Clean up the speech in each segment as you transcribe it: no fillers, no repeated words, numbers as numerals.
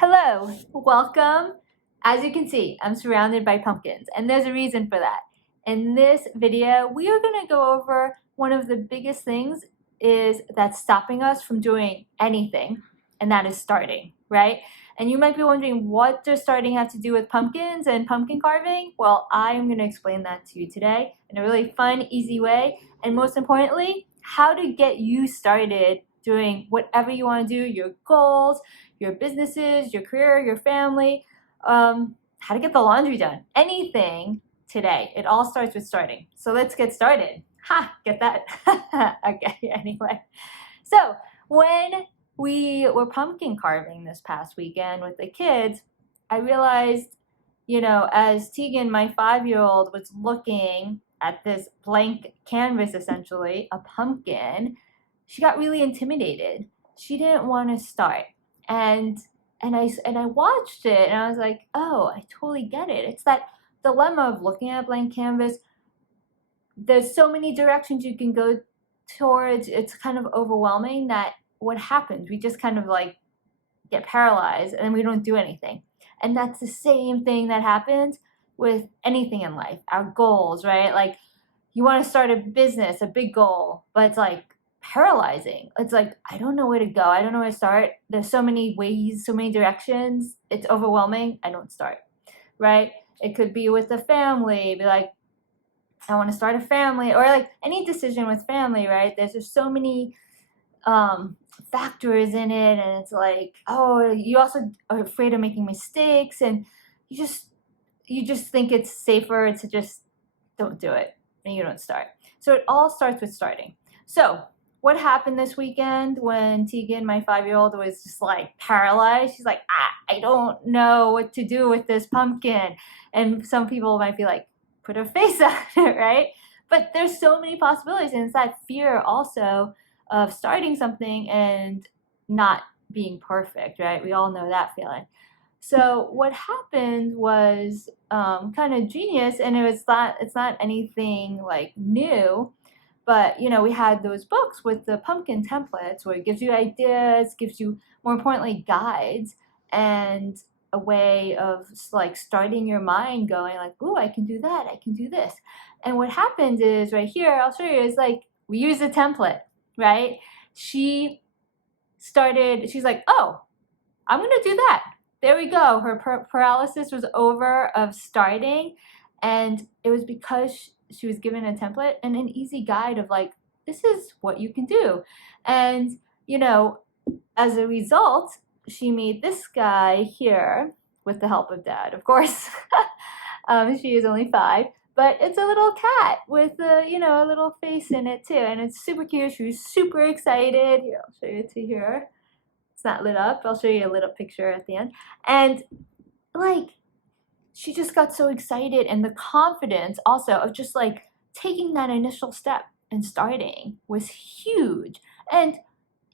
Hello, welcome. As you can see, I'm surrounded by pumpkins, and there's a reason for that. In this video, we are going to go over one of the biggest things that's stopping us from doing anything, and that is starting, right? And you might be wondering, what does starting have to do with pumpkins and pumpkin carving? Well, I'm going to explain that to you today in a really fun, easy way, and most importantly, how to get you started doing whatever you want to do, your goals, your businesses, your career, your family, how to get the laundry done, anything today. It all starts with starting. So let's get started. Ha, get that? Okay, anyway. So when we were pumpkin carving this past weekend with the kids, I realized, as Tegan, my 5-year-old, was looking at this blank canvas, essentially, a pumpkin, she got really intimidated. She didn't want to start. And I watched it and I was like, oh, I totally get it. It's that dilemma of looking at a blank canvas. There's so many directions you can go towards. It's kind of overwhelming that what happens, we just kind of like get paralyzed and we don't do anything. And that's the same thing that happens with anything in life, our goals, right? Like you want to start a business, a big goal, but it's like paralyzing. It's like, I don't know where to go. I don't know where to start. There's so many ways, so many directions. It's overwhelming. I don't start, right? It could be with a family, be like, I want to start a family, or like any decision with family, right? There's just so many factors in it, and it's like, oh, you also are afraid of making mistakes, and you just think it's safer to just don't do it, and you don't start. So it all starts with starting. So what happened this weekend when Tegan, my 5-year-old, was just like paralyzed? She's like, I don't know what to do with this pumpkin. And some people might be like, put her face on it, right? But there's so many possibilities. And it's that fear also of starting something and not being perfect, right? We all know that feeling. So what happened was kind of genius, and it's not anything like new. But, we had those books with the pumpkin templates where it gives you ideas, gives you, more importantly, guides, and a way of like starting your mind going like, ooh, I can do that, I can do this. And what happened is right here, I'll show you, is like we use a template, right? She's like, oh, I'm going to do that. There we go. Her paralysis was over of starting, and it was because she was given a template and an easy guide of like, this is what you can do. And, as a result, she made this guy here with the help of Dad, of course. She is only 5, but it's a little cat with a little face in it too. And it's super cute. She was super excited. Here, I'll show you to here. It's not lit up. I'll show you a lit up picture at the end. And like, she just got so excited, and the confidence also of just like taking that initial step and starting was huge. And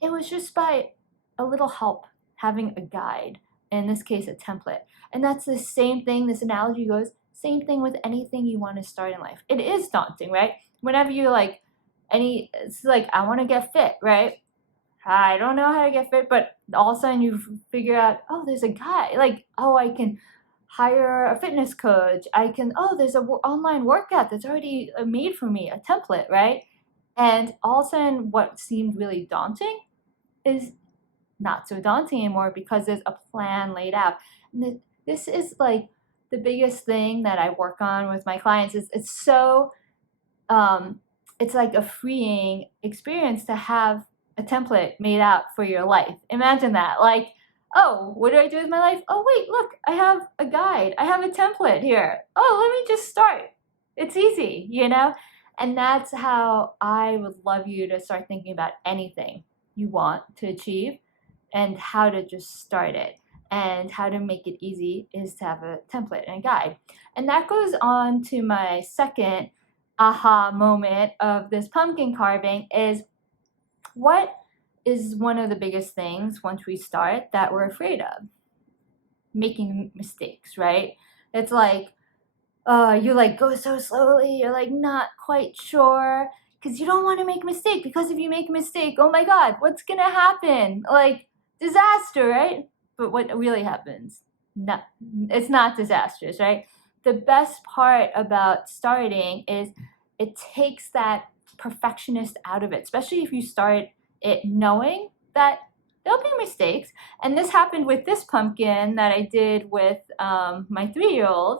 it was just by a little help, having a guide, in this case, a template. And that's the same thing, this analogy goes, same thing with anything you want to start in life. It is daunting, right? Whenever you like it's like, I want to get fit, right? I don't know how to get fit, but all of a sudden you figure out, oh, there's a guy, like, oh, I can hire a fitness coach. There's an online workout that's already made for me, a template, right? And all of a sudden what seemed really daunting is not so daunting anymore because there's a plan laid out. And this is like the biggest thing that I work on with my clients is it's so, it's like a freeing experience to have a template made out for your life. Imagine that, like, oh, what do I do with my life? Oh, wait, look, I have a guide. I have a template here. Oh, let me just start. It's easy, And that's how I would love you to start thinking about anything you want to achieve and how to just start it. And how to make it easy is to have a template and a guide. And that goes on to my second aha moment of this pumpkin carving is, what is one of the biggest things once we start that we're afraid of? Making mistakes, right? It's like, you like go so slowly, you're like not quite sure because you don't want to make a mistake, because if you make a mistake, oh my God, what's gonna happen? Like disaster, right? but what really happens? No, it's not disastrous, right? The best part about starting is it takes that perfectionist out of it, especially if you start it knowing that there'll be mistakes. And this happened with this pumpkin that I did with my 3-year-old.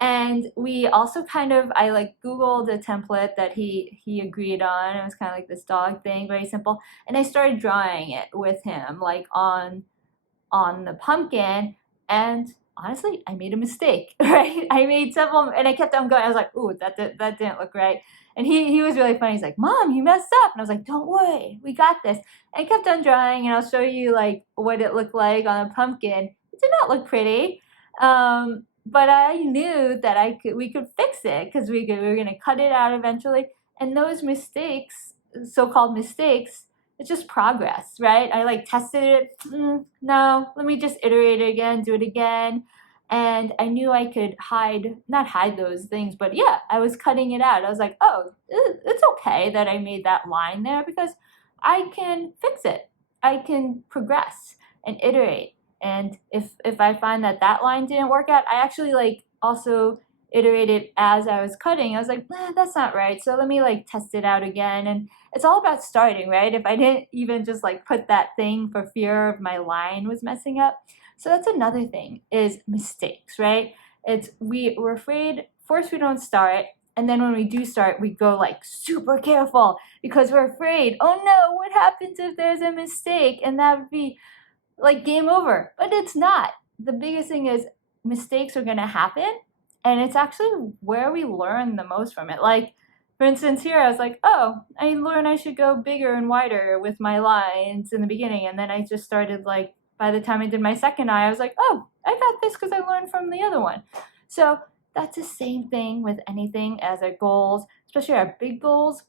And we also I like Googled a template that he agreed on. It was kind of like this dog thing, very simple. And I started drawing it with him, like on the pumpkin, and honestly, I made a mistake, right? I made several, and I kept on going. I was like, ooh, that didn't look right. And he was really funny. He's like, Mom, you messed up. And I was like, don't worry, we got this. And I kept on drawing, and I'll show you like what it looked like on a pumpkin. It did not look pretty. But I knew that we could fix it because we were gonna cut it out eventually. And those mistakes, so-called mistakes, it's just progress, right? I like tested it. No, let me just iterate it again, do it again. And I knew I could not hide those things, but yeah, I was cutting it out. I was like, oh, it's okay that I made that line there because I can fix it. I can progress and iterate. And if I find that line didn't work out, I actually like also iterated as I was cutting. I was like, that's not right. So let me like test it out again. And it's all about starting, right? If I didn't even just like put that thing for fear of my line was messing up. So that's another thing is mistakes, right? We're afraid, first we don't start. And then when we do start, we go like super careful because we're afraid, oh no, what happens if there's a mistake? And that would be like game over. But it's not. The biggest thing is mistakes are gonna happen. And it's actually where we learn the most from it. Like, for instance, here I was like, oh, I learned I should go bigger and wider with my lines in the beginning. And then I just started like, by the time I did my second eye, I was like, oh, I got this because I learned from the other one. So that's the same thing with anything as our goals, especially our big goals.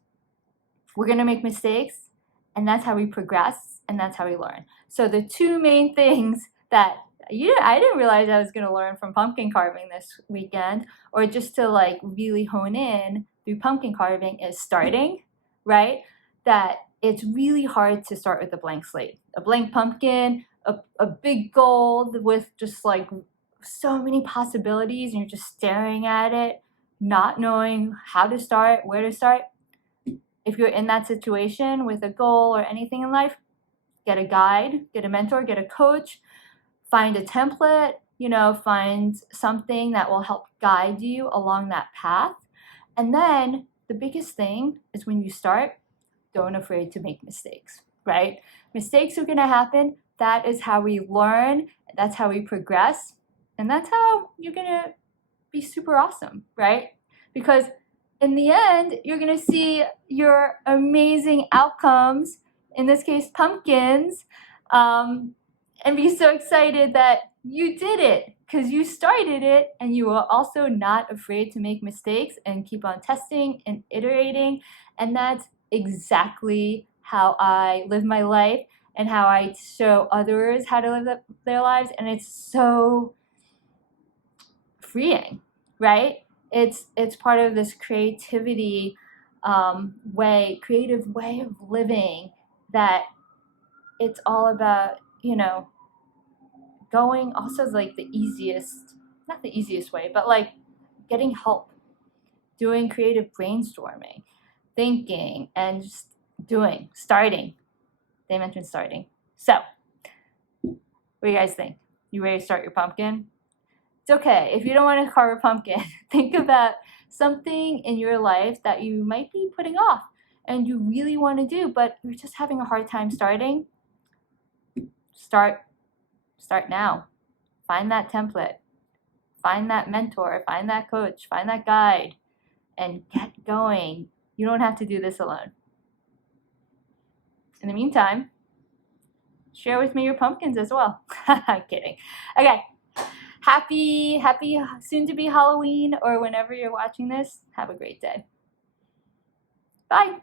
We're going to make mistakes, and that's how we progress, and that's how we learn. So the two main things that I didn't realize I was going to learn from pumpkin carving this weekend, or just to like really hone in through pumpkin carving, is starting, right? That it's really hard to start with a blank slate. A blank pumpkin, a big goal with just like so many possibilities, and you're just staring at it, not knowing how to start, where to start. If you're in that situation with a goal or anything in life, get a guide, get a mentor, get a coach, find a template, find something that will help guide you along that path. And then the biggest thing is when you start, don't afraid to make mistakes, right? Mistakes are going to happen. That is how we learn. That's how we progress. And that's how you're going to be super awesome, right? Because in the end, you're going to see your amazing outcomes, in this case, pumpkins, and be so excited that you did it because you started it, and you are also not afraid to make mistakes and keep on testing and iterating. And that's exactly how I live my life and how I show others how to live their lives. And it's so freeing, right? It's part of this creative way of living, that it's all about, going also like not the easiest way, but like getting help, doing creative brainstorming, thinking, and just starting. They mentioned starting. So, what do you guys think? You ready to start your pumpkin? It's okay. If you don't want to carve a pumpkin, think about something in your life that you might be putting off and you really want to do, but you're just having a hard time starting. Start now. Find that template. Find that mentor. Find that coach. Find that guide. And get going. You don't have to do this alone. In the meantime, share with me your pumpkins as well. I'm kidding. Okay. Happy soon to be Halloween, or whenever you're watching this. Have a great day. Bye.